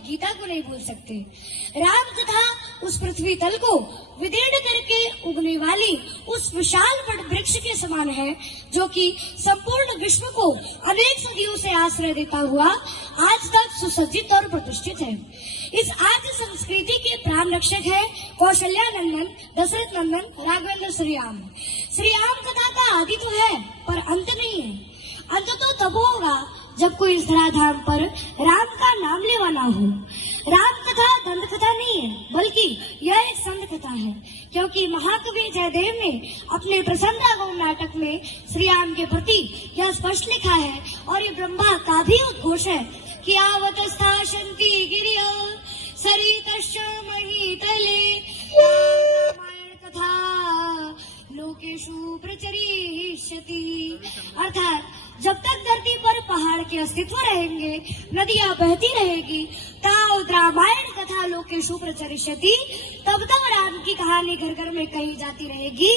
भगवत गीता को नहीं भूल सकते। राम कथा उस पृथ्वी तल को विदीर्ण करके उगने वाली उस विशाल वट वृक्ष के समान है, जो कि संपूर्ण विश्व को अनेक सदियों से आश्रय देता हुआ आज तक सुसज्जित और प्रतिष्ठित है। इस आर्य संस्कृति के प्राण रक्षक है कौशल्या नंदन, दशरथ नंदन, राघवेंद्र श्रीराम। श्रीराम कथा का आदि तो है पर अंत नहीं है। अंत तो तब होगा जब कोई इस धराधाम पर राम का नाम लेवाना हो। राम कथा दंत कथा नहीं है, बल्कि यह एक संत कथा है, क्योंकि महाकवि जयदेव ने अपने प्रसन्न गौण नाटक में श्री राम के प्रति यह स्पष्ट लिखा है, और ये ब्रह्मा का भी उद्घोष है कि आवत स्थाशन्ति गिरिय सरितश्च महीतले रामायण कथा लोकेषु प्रचरिष्यति। अर्थात जब तक धरती पर पहाड़ के अस्तित्व रहेंगे, नदियां बहती रहेगी, तावत रामायण कथा लोकेषु प्रचरिष्यति, तब तक राम की कहानी घर घर में कही जाती रहेगी।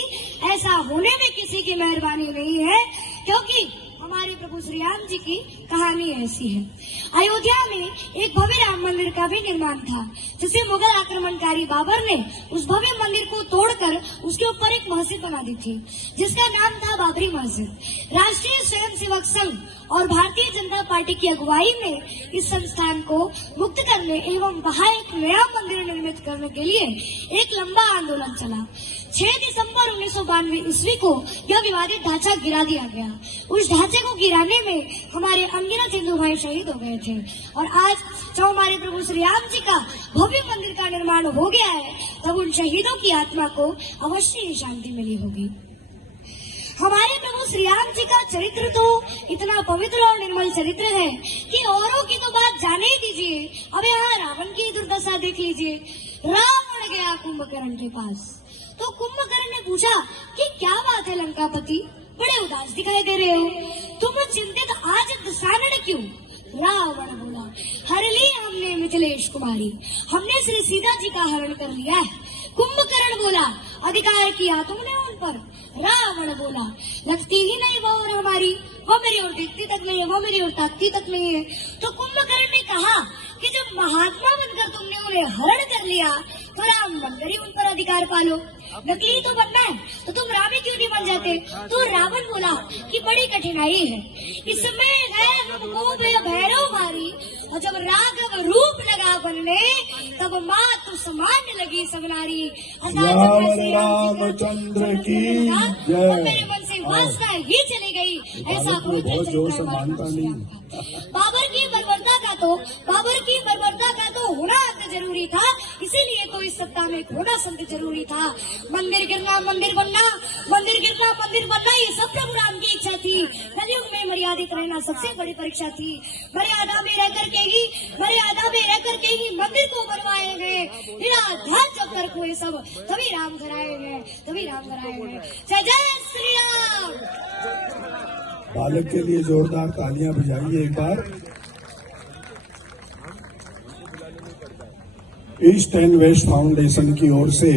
ऐसा होने में किसी की मेहरबानी नहीं है, क्योंकि हमारे प्रभु श्री राम जी की कहानी ऐसी है। अयोध्या में एक भव्य राम मंदिर का भी निर्माण था, जिसे मुगल आक्रमणकारी बाबर ने उस भव्य मंदिर को तोड़कर उसके ऊपर एक मस्जिद बना दी थी, जिसका नाम था बाबरी मस्जिद। राष्ट्रीय स्वयंसेवक संघ और भारतीय जनता पार्टी की अगुवाई में इस संस्थान को मुक्त करने एवं वहां एक नया मंदिर निर्मित करने के लिए एक लंबा आंदोलन चला। 6 दिसंबर 1992 ईस्वी को यह विवादित ढांचा गिरा दिया गया। उस ढांचे को गिराने में हमारे अनगिनत हिंदू भाई शहीद हो गए थे, और आज जब हमारे प्रभु श्री राम जी का भव्य मंदिर का निर्माण हो गया है, तब उन शहीदों की आत्मा को अवश्य ही शांति मिली होगी। हमारे प्रभु श्री राम जी का चरित्र तो इतना पवित्र और निर्मल चरित्र है कि औरों की तो बात जाने ही दीजिए। अब यहाँ रावण की दुर्दशा देख लीजिए। रावण गया कुंभकर्ण के पास, तो कुंभकर्ण ने पूछा कि क्या बात है लंकापति, बड़े उदास दिखाई दे रहे हो, तुम चिंतित आज दशानन क्यों? रावण बोला, हर ली हमने मिथिलेश कुमारी, हमने श्री सीता जी का हरण कर लिया है। कुंभकर्ण बोला, अधिकार किया तुमने उन पर? रावण बोला, लगती ही नहीं वो और हमारी, वो मेरी ओर देखती तक नहीं है, वो मेरी ओर ताकती तक नहीं है। तो कुंभकर्ण ने कहा कि जब महात्मा बनकर तुमने उन्हें हरण कर लिया, तो राम बनकर ही उन पर अधिकार पालो। नकली तो बनना है, तो तुम राम ही क्यों नहीं बन जाते? तो रावण बोला कि बड़ी कठिनाई है, इसमें है हमको भैरव मारी, और जब राघव रूप लगा बनने, तब मातु समान लगी सब नारी। रामचंद्र की जय। मेरे मन से वासना ही चली गई, ऐसा पवित्र चरित्र मानता नहीं। बाबर की बर्बरता का तो होना अंत जरूरी था, इसीलिए तो इस सप्ताह में होना संत जरूरी था। मंदिर गिरना मंदिर बनना, मंदिर गिरना मंदिर बनना, ये सब प्रभु राम की इच्छा थी। कलयुग में मर्यादित रहना सबसे बड़ी परीक्षा थी। मर्यादा में रह करके ही मंदिर को बनवाए गए। निराधार जब तक हुए सब, तभी राम घर आए हैं। जय जय श्री राम। बालक के लिए जोरदार तालियां बजाइए एक बार। ईस्ट एंड वेस्ट फाउंडेशन की ओर से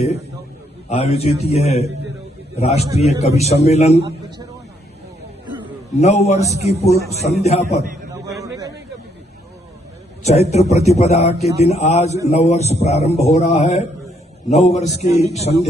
आयोजित यह राष्ट्रीय कवि सम्मेलन 9 वर्ष की पूर्व संध्या पर चैत्र प्रतिपदा के दिन आज 9 वर्ष प्रारंभ हो रहा है। 9 वर्ष की संध्या